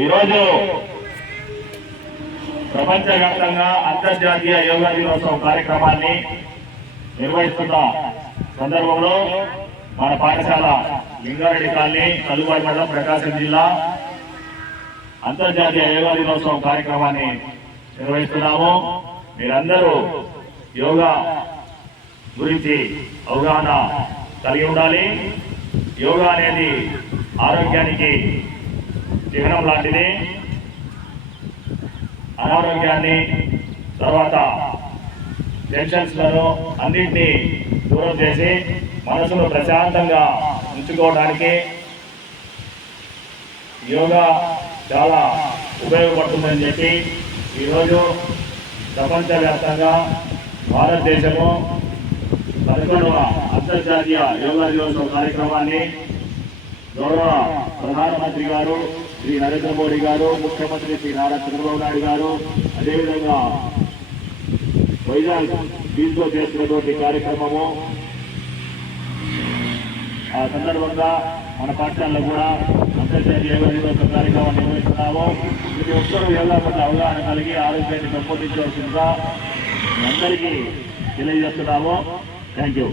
ఈరోజు ప్రపంచవ్యాప్తంగా అంతర్జాతీయ యోగా దినోత్సవం కార్యక్రమాన్ని నిర్వహిస్తున్న సందర్భంలో మన పాఠశాల లింగారెడ్డి కాలనీ కలువాయి మండలం ప్రకాశం జిల్లా అంతర్జాతీయ యోగా దినోత్సవం కార్యక్రమాన్ని నిర్వహిస్తున్నాము. మీరందరూ యోగా గురించి అవగాహన కలిగి ఉండాలి. యోగా అనేది ఆరోగ్యానికి చిహ్నం లాంటిది. అనారోగ్యాన్ని తర్వాత టెన్షన్స్లను అన్నింటినీ దూరం చేసి మనసును ప్రశాంతంగా ఉంచుకోవడానికి యోగా చాలా ఉపయోగపడుతుందని చెప్పి ఈరోజు ప్రపంచవ్యాప్తంగా భారతదేశము 11వ అంతర్జాతీయ యోగా దినోత్సవ కార్యక్రమాన్ని గౌరవ ప్రధానమంత్రి గారు శ్రీ నరేంద్ర మోడీ గారు, ముఖ్యమంత్రి శ్రీ నారా చంద్రబాబు నాయుడు గారు, అదేవిధంగా వైజాగ్ దీంతో చేసినటువంటి కార్యక్రమము ఆ సందర్భంగా మన పాఠశాలలో కూడా అంతర్జాతీయ యోగా దినోత్సవ కార్యక్రమాన్ని నిర్వహిస్తున్నాము. ప్రతి ఒక్కరూ యోగా పట్ల అవగాహన కలిగి ఆరోగ్యాన్ని పెంపొందించవలసిందిగా మీ అందరికీ తెలియజేస్తున్నాము. Thank you.